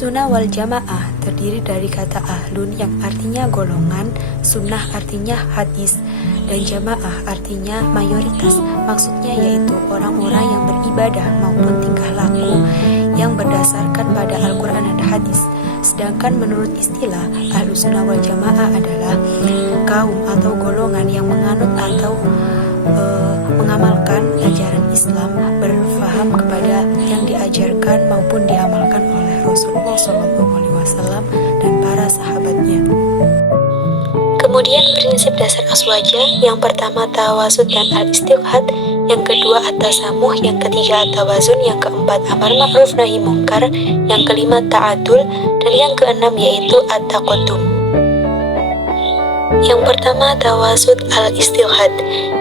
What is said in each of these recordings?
Ahlussunnah wal Jamaah terdiri dari kata ahlun yang artinya golongan, sunnah artinya hadis, dan jamaah artinya mayoritas. Maksudnya yaitu orang-orang yang beribadah maupun tingkah laku yang berdasarkan pada Al-Quran dan hadis. Sedangkan menurut istilah Ahlussunnah wal Jamaah adalah kaum atau golongan yang menganut atau mengamalkan ajaran Islam, berfaham kepada yang diajarkan maupun diamalkan oleh Rasulullah SAW dan para sahabatnya. Kemudian prinsip dasar aswaja, yang pertama tawasud dan al-istiqhad, yang kedua at-tasamuh, yang ketiga at-tawazun, yang keempat amar ma'ruf nahi mungkar, yang kelima ta'adul, dan yang keenam yaitu at-taqaddum. Yang pertama tawasud al-istiqhad,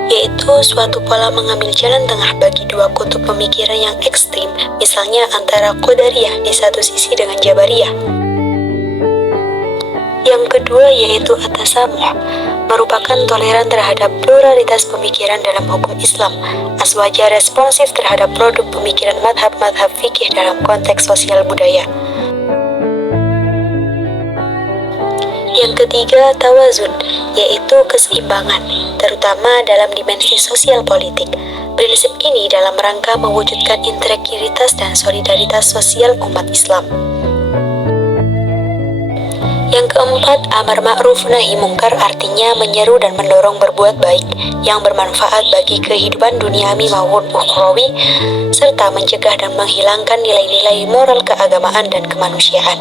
yaitu suatu pola mengambil jalan tengah bagi dua kutub pemikiran yang ekstrim, misalnya antara Qadariyah di satu sisi dengan Jabariyah. Yang kedua yaitu at-tasamuh, merupakan toleran terhadap pluralitas pemikiran dalam hukum Islam. Aswaja responsif terhadap produk pemikiran madhab-madhab fikih dalam konteks sosial budaya. Yang ketiga tawazun, yaitu keseimbangan, terutama dalam dimensi sosial politik. Prinsip ini dalam rangka mewujudkan integritas dan solidaritas sosial umat Islam. Yang keempat, amar ma'ruf nahi mungkar, artinya menyeru dan mendorong berbuat baik yang bermanfaat bagi kehidupan duniawi maupun ukhrawi, serta mencegah dan menghilangkan nilai-nilai moral keagamaan dan kemanusiaan.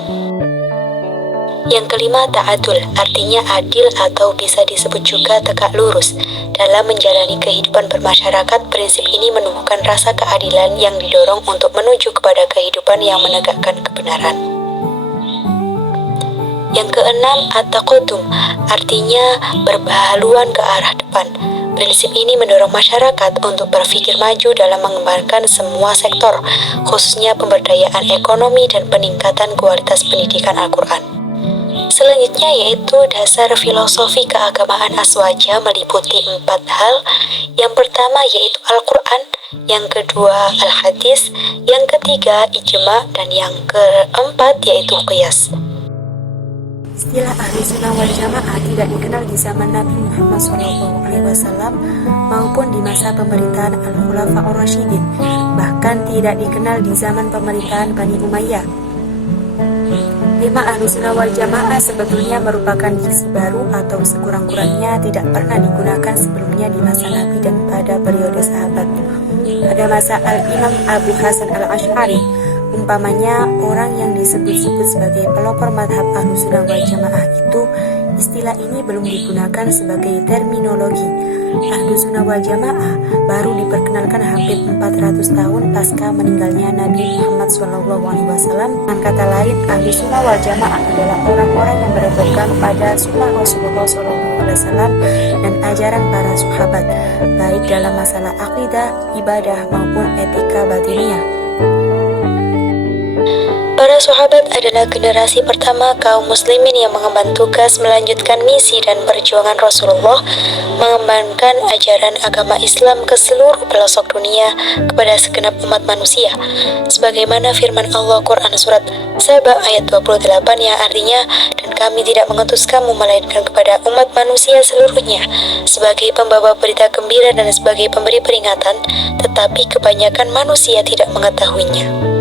Yang kelima, ta'adul, artinya adil atau bisa disebut juga tegak lurus. Dalam menjalani kehidupan bermasyarakat, prinsip ini menemukan rasa keadilan yang didorong untuk menuju kepada kehidupan yang menegakkan kebenaran. Yang keenam, at-taqaddum, artinya berhaluan ke arah depan. Prinsip ini mendorong masyarakat untuk berpikir maju dalam mengembangkan semua sektor, khususnya pemberdayaan ekonomi dan peningkatan kualitas pendidikan Al-Quran. Selanjutnya yaitu dasar filosofi keagamaan aswaja meliputi 4 hal. Yang pertama yaitu Al-Quran, yang kedua Al-Hadis, yang ketiga ijma, dan yang keempat yaitu qiyas. Istilah Ahlussunnah wal Jamaah tidak dikenal di zaman Nabi Muhammad SAW maupun di masa pemerintahan Al-Khulafa'ur Rasyidin, bahkan tidak dikenal di zaman pemerintahan Bani Umayyah. Tema Ahlussunnah wal Jamaah sebetulnya merupakan diksi baru atau sekurang-kurangnya tidak pernah digunakan sebelumnya di masa Nabi dan pada periode sahabat. Pada masa Al-Imam Abu Hasan Al-Asy'ari, umpamanya orang yang disebut-sebut sebagai pelopor madhab Ahlussunnah wal Jamaah itu, istilah ini belum digunakan sebagai terminologi. Ahlussunnah wal Jamaah baru diperkenalkan hampir 400 tahun pasca meninggalnya Nabi Muhammad SAW. Dengan kata lain, Ahlussunnah wal Jamaah adalah orang-orang yang berpegang pada sunnah Rasulullah SAW dan ajaran para sahabat, baik dalam masalah akidah, ibadah maupun etika batiniyah. Para sahabat adalah generasi pertama kaum muslimin yang mengemban tugas melanjutkan misi dan perjuangan Rasulullah, mengembangkan ajaran agama Islam ke seluruh pelosok dunia kepada segenap umat manusia. Sebagaimana firman Allah Quran surat Saba ayat 28 yang artinya, dan kami tidak mengutus kamu melainkan kepada umat manusia seluruhnya sebagai pembawa berita gembira dan sebagai pemberi peringatan, tetapi kebanyakan manusia tidak mengetahuinya.